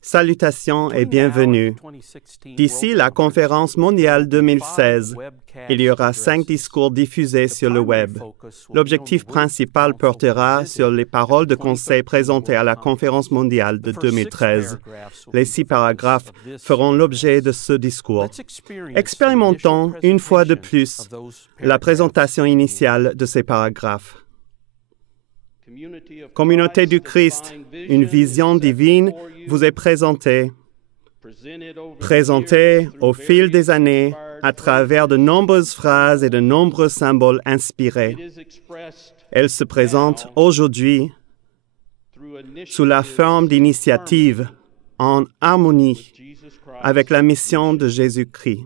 Salutations et bienvenue. D'ici la conférence mondiale 2016, il y aura 5 discours diffusés sur le web. L'objectif principal portera sur les paroles de conseil présentées à la conférence mondiale de 2013. Les 6 paragraphes feront l'objet de ce discours. Expérimentons une fois de plus la présentation initiale de ces paragraphes. Communauté du Christ, une vision divine vous est présentée au fil des années à travers de nombreuses phrases et de nombreux symboles inspirés. Elle se présente aujourd'hui sous la forme d'initiatives en harmonie avec la mission de Jésus-Christ.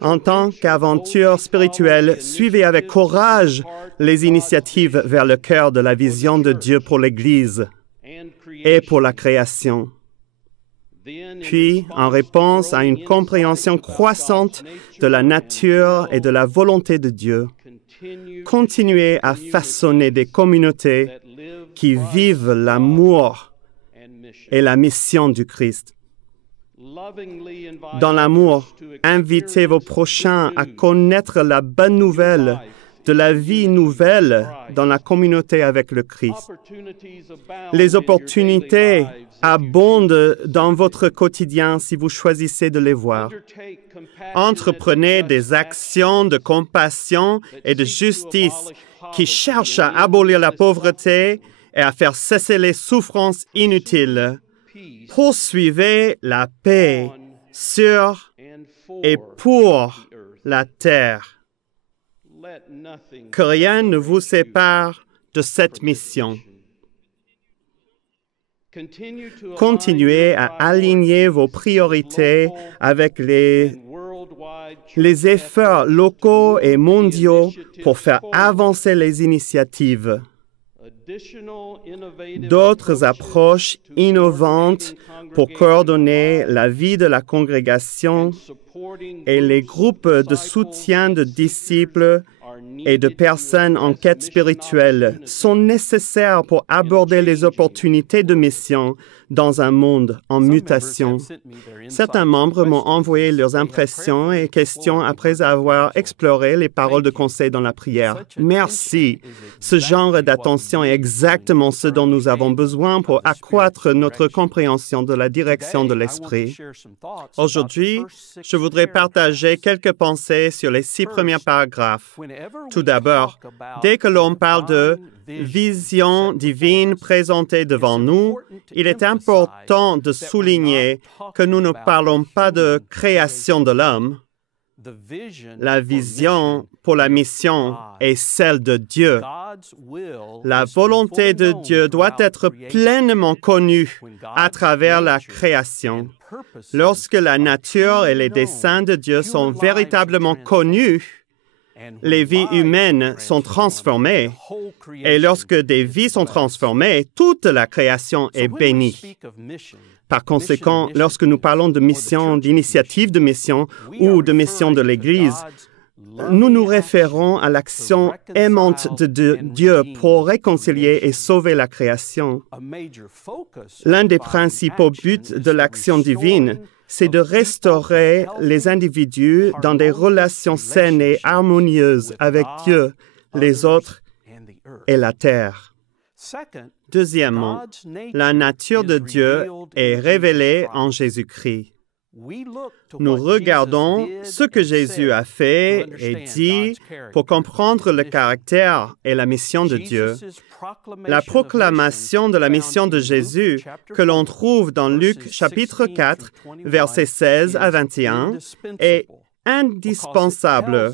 En tant qu'aventure spirituelle, suivez avec courage les initiatives vers le cœur de la vision de Dieu pour l'Église et pour la création. Puis, en réponse à une compréhension croissante de la nature et de la volonté de Dieu, continuez à façonner des communautés qui vivent l'amour et la mission du Christ. Dans l'amour, invitez vos prochains à connaître la bonne nouvelle de la vie nouvelle dans la communauté avec le Christ. Les opportunités abondent dans votre quotidien si vous choisissez de les voir. Entreprenez des actions de compassion et de justice qui cherchent à abolir la pauvreté et à faire cesser les souffrances inutiles. Poursuivez la paix sur et pour la terre. Que rien ne vous sépare de cette mission. Continuez à aligner vos priorités avec les efforts locaux et mondiaux pour faire avancer les initiatives. D'autres approches innovantes pour coordonner la vie de la congrégation et les groupes de soutien de disciples et de personnes en quête spirituelle sont nécessaires pour aborder les opportunités de mission dans un monde en mutation. Certains membres m'ont envoyé leurs impressions et questions après avoir exploré les paroles de conseil dans la prière. Merci. Ce genre d'attention est exactement ce dont nous avons besoin pour accroître notre compréhension de la direction de l'Esprit. Aujourd'hui, je voudrais partager quelques pensées sur les 6 premiers paragraphes. Tout d'abord, dès que l'on parle de vision divine présentée devant nous, il est important de souligner que nous ne parlons pas de création de l'homme. La vision pour la mission est celle de Dieu. La volonté de Dieu doit être pleinement connue à travers la création. Lorsque la nature et les desseins de Dieu sont véritablement connus, les vies humaines sont transformées, et lorsque des vies sont transformées, toute la création est bénie. Par conséquent, lorsque nous parlons de mission, d'initiative de mission ou de mission de l'Église, nous nous référons à l'action aimante de Dieu pour réconcilier et sauver la création. L'un des principaux buts de l'action divine, c'est de restaurer les individus dans des relations saines et harmonieuses avec Dieu, les autres et la terre. Deuxièmement, la nature de Dieu est révélée en Jésus-Christ. Nous regardons ce que Jésus a fait et dit pour comprendre le caractère et la mission de Dieu. La proclamation de la mission de Jésus que l'on trouve dans Luc chapitre 4, versets 16 à 21, est indispensable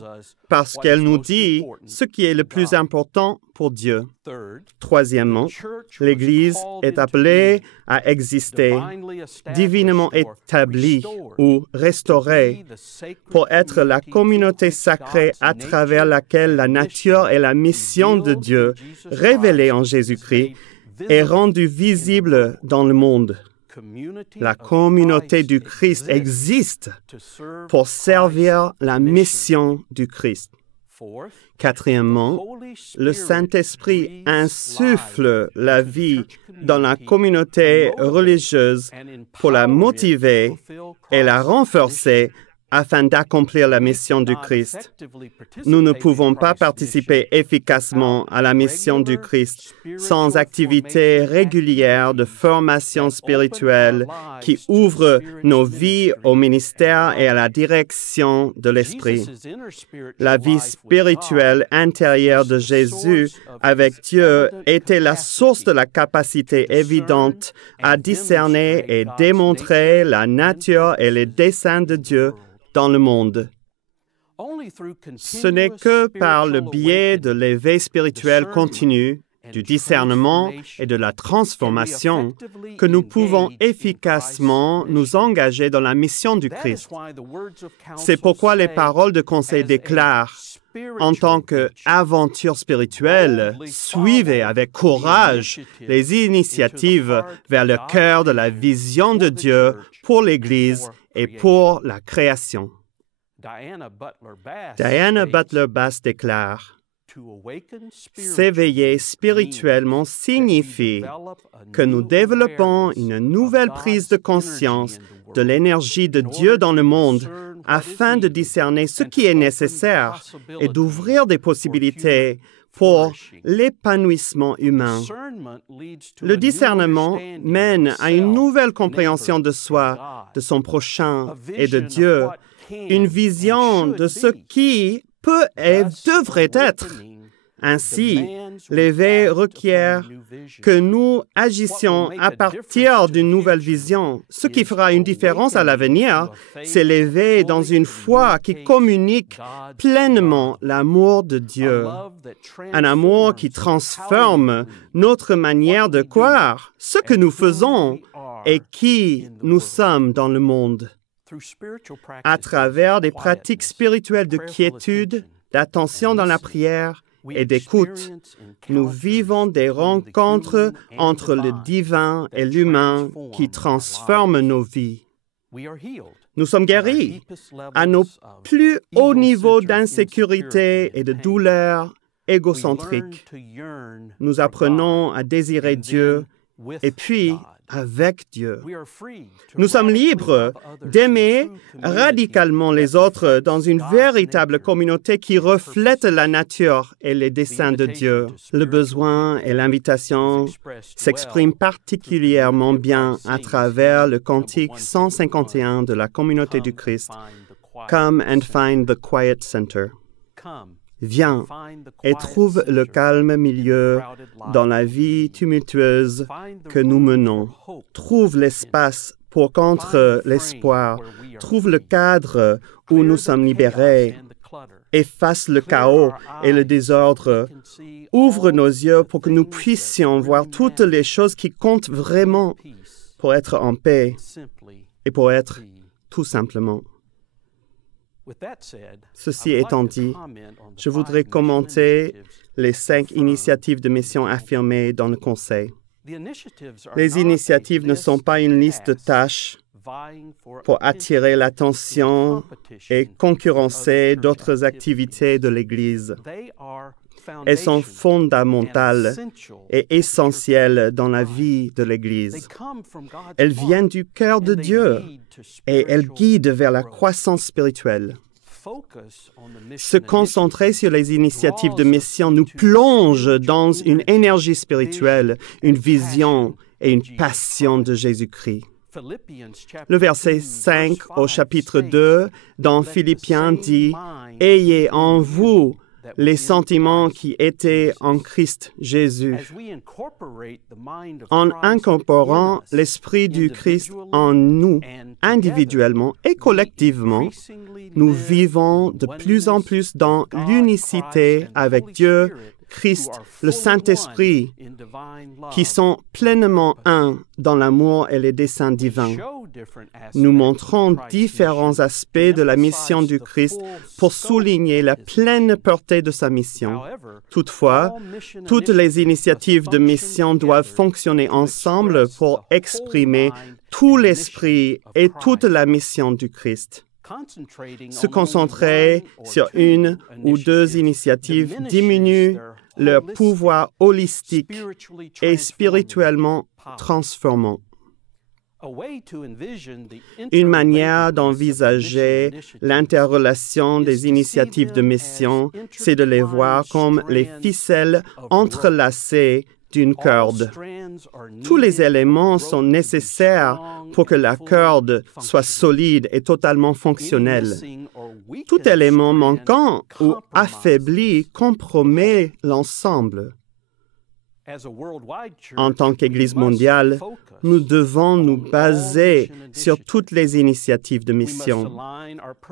parce qu'elle nous dit ce qui est le plus important pour Dieu. Troisièmement, l'Église est appelée à exister, divinement établie ou restaurée, pour être la communauté sacrée à travers laquelle la nature et la mission de Dieu, révélée en Jésus-Christ, est rendue visible dans le monde. La communauté du Christ existe pour servir la mission du Christ. Quatrièmement, le Saint-Esprit insuffle la vie dans la communauté religieuse pour la motiver et la renforcer afin d'accomplir la mission du Christ. Nous ne pouvons pas participer efficacement à la mission du Christ sans activités régulières de formation spirituelle qui ouvrent nos vies au ministère et à la direction de l'Esprit. La vie spirituelle intérieure de Jésus avec Dieu était la source de la capacité évidente à discerner et démontrer la nature et les desseins de Dieu dans le monde. Ce n'est que par le biais de l'éveil spirituel continu, du discernement et de la transformation que nous pouvons efficacement nous engager dans la mission du Christ. C'est pourquoi les paroles de conseil déclarent, en tant qu'aventure spirituelle, suivez avec courage les initiatives vers le cœur de la vision de Dieu pour l'Église et pour la création. Diana Butler Bass déclare, « S'éveiller spirituellement signifie que nous développons une nouvelle prise de conscience de l'énergie de Dieu dans le monde afin de discerner ce qui est nécessaire et d'ouvrir des possibilités pour l'épanouissement humain. Le discernement mène à une nouvelle compréhension de soi, de son prochain et de Dieu, une vision de ce qui peut et devrait être. Ainsi, l'éveil requiert que nous agissions à partir d'une nouvelle vision. Ce qui fera une différence à l'avenir, c'est l'éveil dans une foi qui communique pleinement l'amour de Dieu. Un amour qui transforme notre manière de croire, ce que nous faisons et qui nous sommes dans le monde. À travers des pratiques spirituelles de quiétude, d'attention dans la prière, et d'écoute, nous vivons des rencontres entre le divin et l'humain qui transforment nos vies. Nous sommes guéris à nos plus hauts niveaux d'insécurité et de douleur égocentrique. Nous apprenons à désirer Dieu et puis avec Dieu. Nous sommes libres d'aimer radicalement les autres dans une véritable communauté qui reflète la nature et les desseins de Dieu. Le besoin et l'invitation s'expriment particulièrement bien à travers le cantique 151 de la communauté du Christ, « Come and find the quiet center ». Viens et trouve le calme milieu dans la vie tumultueuse que nous menons. Trouve l'espace pour contre l'espoir. Trouve le cadre où nous sommes libérés. Efface le chaos et le désordre. Ouvre nos yeux pour que nous puissions voir toutes les choses qui comptent vraiment pour être en paix et pour être tout simplement. Ceci étant dit, je voudrais commenter les 5 initiatives de mission affirmées dans le Conseil. Les initiatives ne sont pas une liste de tâches pour attirer l'attention et concurrencer d'autres activités de l'Église. Elles sont fondamentales et essentielles dans la vie de l'Église. Elles viennent du cœur de Dieu et elles guident vers la croissance spirituelle. Se concentrer sur les initiatives de mission nous plonge dans une énergie spirituelle, une vision et une passion de Jésus-Christ. Le verset 5 au chapitre 2 dans Philippiens dit « Ayez en vous les sentiments qui étaient en Christ Jésus. » En incorporant l'Esprit du Christ en nous, individuellement et collectivement, nous vivons de plus en plus dans l'unicité avec Dieu, Christ, le Saint-Esprit, qui sont pleinement un dans l'amour et les desseins divins. Nous montrons différents aspects de la mission du Christ pour souligner la pleine portée de sa mission. Toutefois, toutes les initiatives de mission doivent fonctionner ensemble pour exprimer tout l'esprit et toute la mission du Christ. Se concentrer sur une ou deux initiatives diminue leur pouvoir holistique et spirituellement transformant. Une manière d'envisager l'interrelation des initiatives de mission, c'est de les voir comme les ficelles entrelacées d'une corde. Tous les éléments sont nécessaires pour que la corde soit solide et totalement fonctionnelle. Tout élément manquant ou affaibli compromet l'ensemble. En tant qu'Église mondiale, nous devons nous baser sur toutes les initiatives de mission.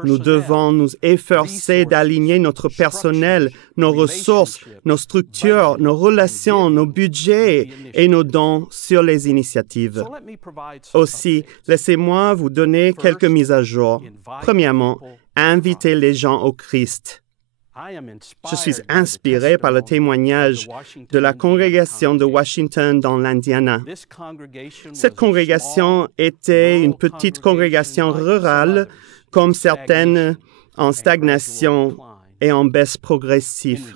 Nous devons nous efforcer d'aligner notre personnel, nos ressources, nos structures, nos relations, nos budgets et nos dons sur les initiatives. Aussi, laissez-moi vous donner quelques mises à jour. Premièrement, invitez les gens au Christ. Je suis inspiré par le témoignage de la congrégation de Washington dans l'Indiana. Cette congrégation était une petite congrégation rurale, comme certaines en stagnation et en baisse progressive.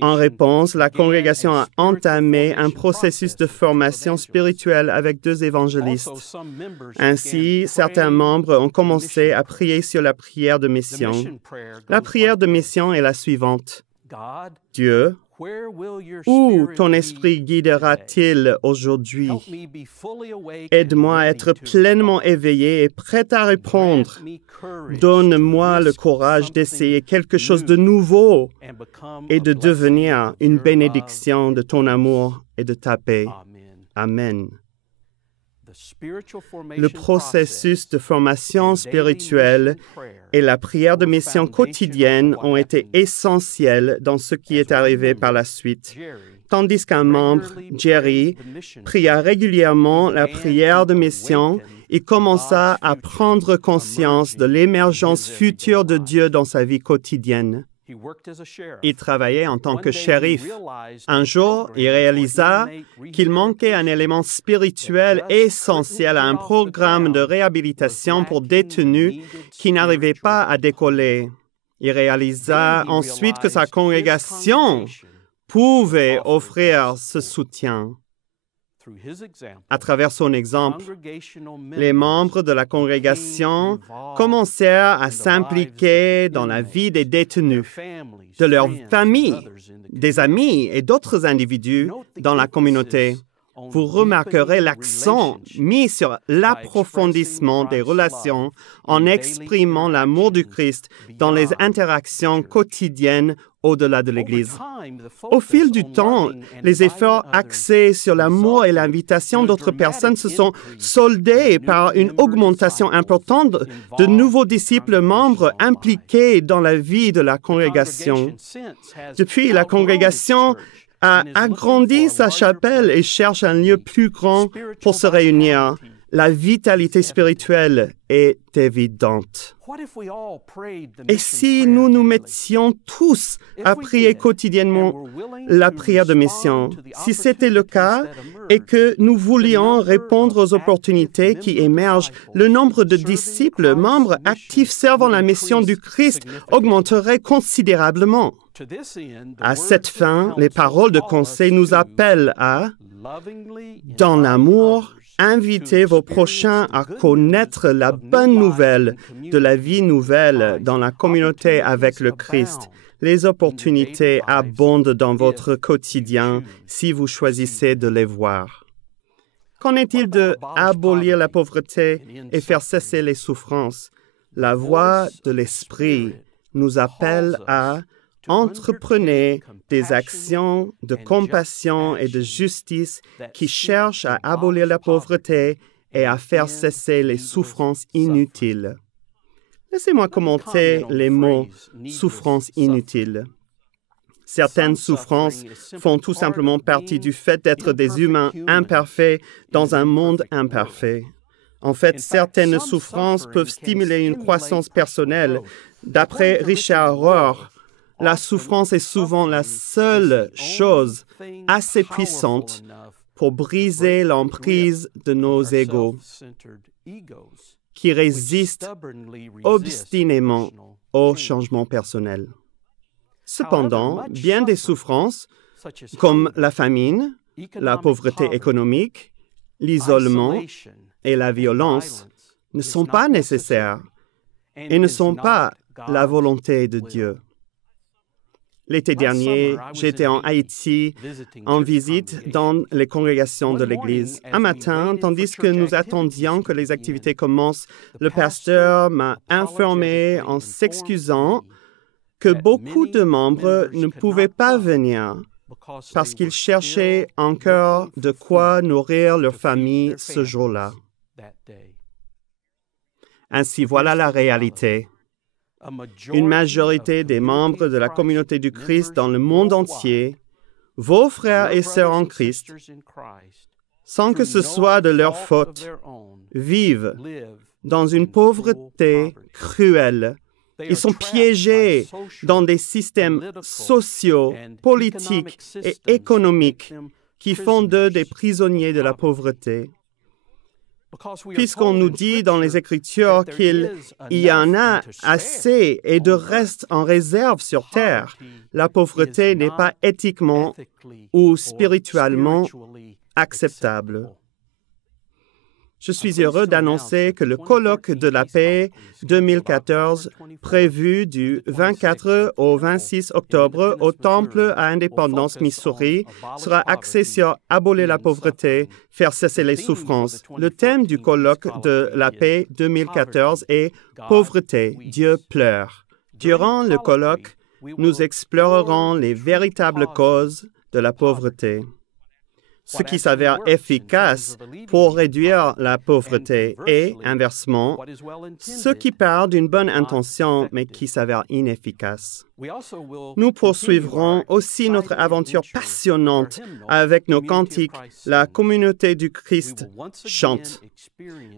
En réponse, la congrégation a entamé un processus de formation spirituelle avec 2 évangélistes. Ainsi, certains membres ont commencé à prier sur la prière de mission. La prière de mission est la suivante. Dieu, où ton esprit guidera-t-il aujourd'hui? Aide-moi à être pleinement éveillé et prêt à répondre. Donne-moi le courage d'essayer quelque chose de nouveau et de devenir une bénédiction de ton amour et de ta paix. Amen. Le processus de formation spirituelle et la prière de mission quotidienne ont été essentiels dans ce qui est arrivé par la suite. Tandis qu'un membre, Jerry, pria régulièrement la prière de mission, il commença à prendre conscience de l'émergence future de Dieu dans sa vie quotidienne. Il travaillait en tant que shérif. Un jour, il réalisa qu'il manquait un élément spirituel essentiel à un programme de réhabilitation pour détenus qui n'arrivait pas à décoller. Il réalisa ensuite que sa congrégation pouvait offrir ce soutien. À travers son exemple, les membres de la congrégation commencèrent à s'impliquer dans la vie des détenus, de leurs familles, des amis et d'autres individus dans la communauté. Vous remarquerez l'accent mis sur l'approfondissement des relations en exprimant l'amour du Christ dans les interactions quotidiennes au-delà de l'Église. Au fil du temps, les efforts axés sur l'amour et l'invitation d'autres personnes se sont soldés par une augmentation importante de nouveaux disciples membres impliqués dans la vie de la congrégation. Depuis, la congrégation a agrandi sa chapelle et cherche un lieu plus grand pour se réunir. La vitalité spirituelle est évidente. Et si nous nous mettions tous à prier quotidiennement la prière de mission, si c'était le cas et que nous voulions répondre aux opportunités qui émergent, le nombre de disciples, membres actifs servant la mission du Christ augmenterait considérablement. À cette fin, les paroles de conseil nous appellent à, dans l'amour, invitez vos prochains à connaître la bonne nouvelle de la vie nouvelle dans la communauté avec le Christ. Les opportunités abondent dans votre quotidien si vous choisissez de les voir. Qu'en est-il de abolir la pauvreté et faire cesser les souffrances? La voix de l'Esprit nous appelle à entreprenez des actions de compassion et de justice qui cherchent à abolir la pauvreté et à faire cesser les souffrances inutiles. Laissez-moi commenter les mots « souffrance inutile ». Certaines souffrances font tout simplement partie du fait d'être des humains imparfaits dans un monde imparfait. En fait, certaines souffrances peuvent stimuler une croissance personnelle. D'après Richard Rohr, la souffrance est souvent la seule chose assez puissante pour briser l'emprise de nos égos. qui résistent obstinément au changement personnel. Cependant, bien des souffrances, comme la famine, la pauvreté économique, l'isolement et la violence, ne sont pas nécessaires et ne sont pas la volonté de Dieu. L'été dernier, j'étais en Haïti en visite dans les congrégations de l'Église. Un matin, tandis que nous attendions que les activités commencent, le pasteur m'a informé en s'excusant que beaucoup de membres ne pouvaient pas venir parce qu'ils cherchaient encore de quoi nourrir leur famille ce jour-là. Ainsi, voilà la réalité. Une majorité des membres de la communauté du Christ dans le monde entier, vos frères et sœurs en Christ, sans que ce soit de leur faute, vivent dans une pauvreté cruelle. Ils sont piégés dans des systèmes sociaux, politiques et économiques qui font d'eux des prisonniers de la pauvreté. Puisqu'on nous dit dans les Écritures qu'il y en a assez et de reste en réserve sur terre, la pauvreté n'est pas éthiquement ou spirituellement acceptable. Je suis heureux d'annoncer que le colloque de la paix 2014, prévu du 24 au 26 octobre au Temple à Indépendance, Missouri, sera axé sur abolir la pauvreté, faire cesser les souffrances. Le thème du colloque de la paix 2014 est « Pauvreté, Dieu pleure ». Durant le colloque, nous explorerons les véritables causes de la pauvreté, ce qui s'avère efficace pour réduire la pauvreté et, inversement, ce qui part d'une bonne intention mais qui s'avère inefficace. Nous poursuivrons aussi notre aventure passionnante avec nos cantiques. La communauté du Christ chante.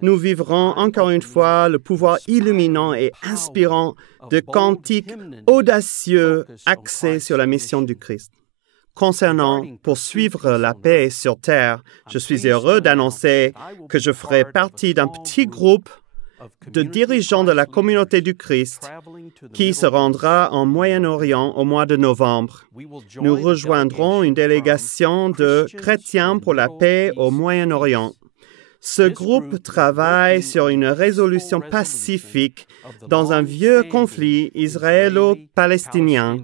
Nous vivrons encore une fois le pouvoir illuminant et inspirant de cantiques audacieux axés sur la mission du Christ. Concernant poursuivre la paix sur terre, je suis heureux d'annoncer que je ferai partie d'un petit groupe de dirigeants de la communauté du Christ qui se rendra en Moyen-Orient au mois de novembre. Nous rejoindrons une délégation de chrétiens pour la paix au Moyen-Orient. Ce groupe travaille sur une résolution pacifique dans un vieux conflit israélo-palestinien.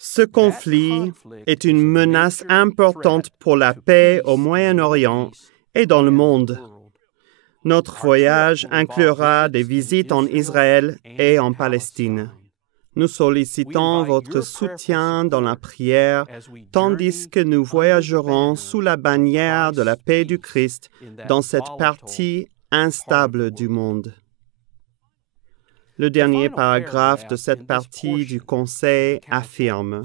Ce conflit est une menace importante pour la paix au Moyen-Orient et dans le monde. Notre voyage inclura des visites en Israël et en Palestine. Nous sollicitons votre soutien dans la prière tandis que nous voyagerons sous la bannière de la paix du Christ dans cette partie instable du monde. Le dernier paragraphe de cette partie du Conseil affirme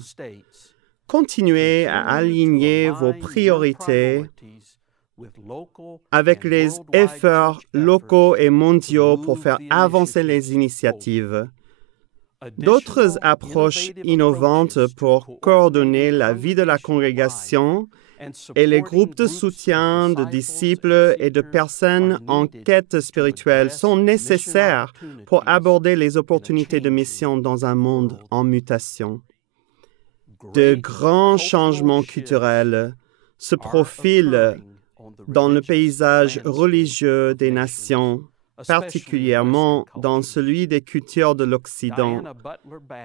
« Continuez à aligner vos priorités avec les efforts locaux et mondiaux pour faire avancer les initiatives. D'autres approches innovantes pour coordonner la vie de la congrégation et les groupes de soutien de disciples et de personnes en quête spirituelle sont nécessaires pour aborder les opportunités de mission dans un monde en mutation. De grands changements culturels se profilent dans le paysage religieux des nations, particulièrement dans celui des cultures de l'Occident.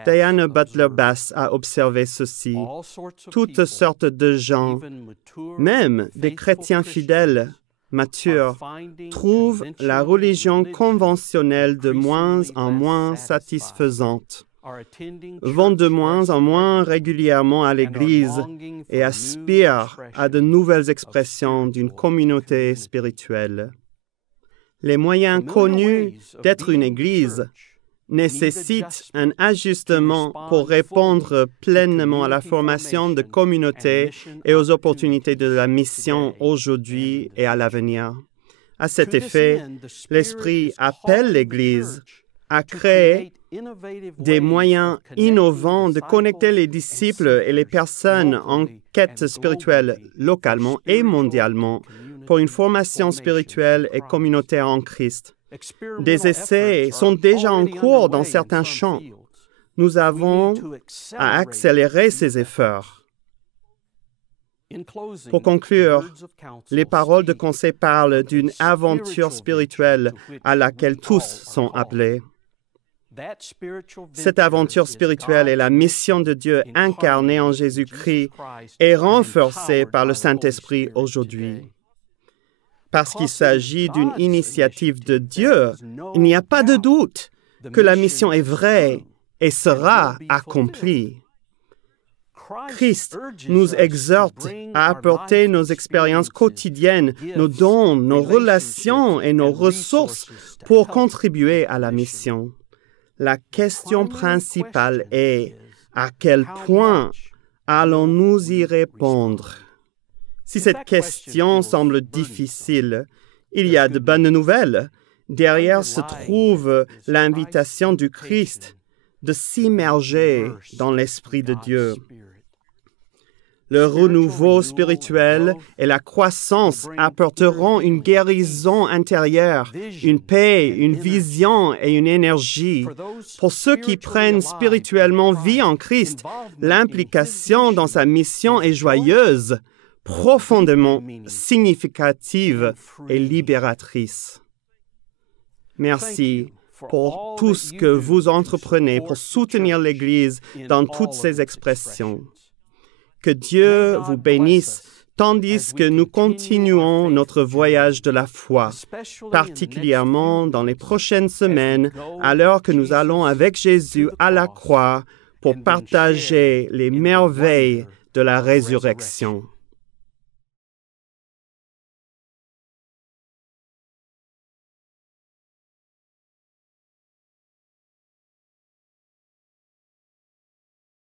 Diana Butler-Bass a observé ceci. Toutes sortes de gens, même des chrétiens fidèles, matures, trouvent la religion conventionnelle de moins en moins satisfaisante, vont de moins en moins régulièrement à l'Église et aspirent à de nouvelles expressions d'une communauté spirituelle. Les moyens connus d'être une Église nécessitent un ajustement pour répondre pleinement à la formation de communautés et aux opportunités de la mission aujourd'hui et à l'avenir. À cet effet, l'Esprit appelle l'Église à créer des moyens innovants de connecter les disciples et les personnes en quête spirituelle localement et mondialement pour une formation spirituelle et communautaire en Christ. Des essais sont déjà en cours dans certains champs. Nous avons à accélérer ces efforts. Pour conclure, les paroles de conseil parlent d'une aventure spirituelle à laquelle tous sont appelés. Cette aventure spirituelle est la mission de Dieu incarnée en Jésus-Christ et renforcée par le Saint-Esprit aujourd'hui. Parce qu'il s'agit d'une initiative de Dieu, il n'y a pas de doute que la mission est vraie et sera accomplie. Christ nous exhorte à apporter nos expériences quotidiennes, nos dons, nos relations et nos ressources pour contribuer à la mission. La question principale est à quel point allons-nous y répondre? Si cette question semble difficile, il y a de bonnes nouvelles. Derrière se trouve l'invitation du Christ de s'immerger dans l'Esprit de Dieu. Le renouveau spirituel et la croissance apporteront une guérison intérieure, une paix, une vision et une énergie. Pour ceux qui prennent spirituellement vie en Christ, l'implication dans sa mission est joyeuse, profondément significative et libératrice. Merci pour tout ce que vous entreprenez pour soutenir l'Église dans toutes ses expressions. Que Dieu vous bénisse tandis que nous continuons notre voyage de la foi, particulièrement dans les prochaines semaines, alors que nous allons avec Jésus à la croix pour partager les merveilles de la résurrection.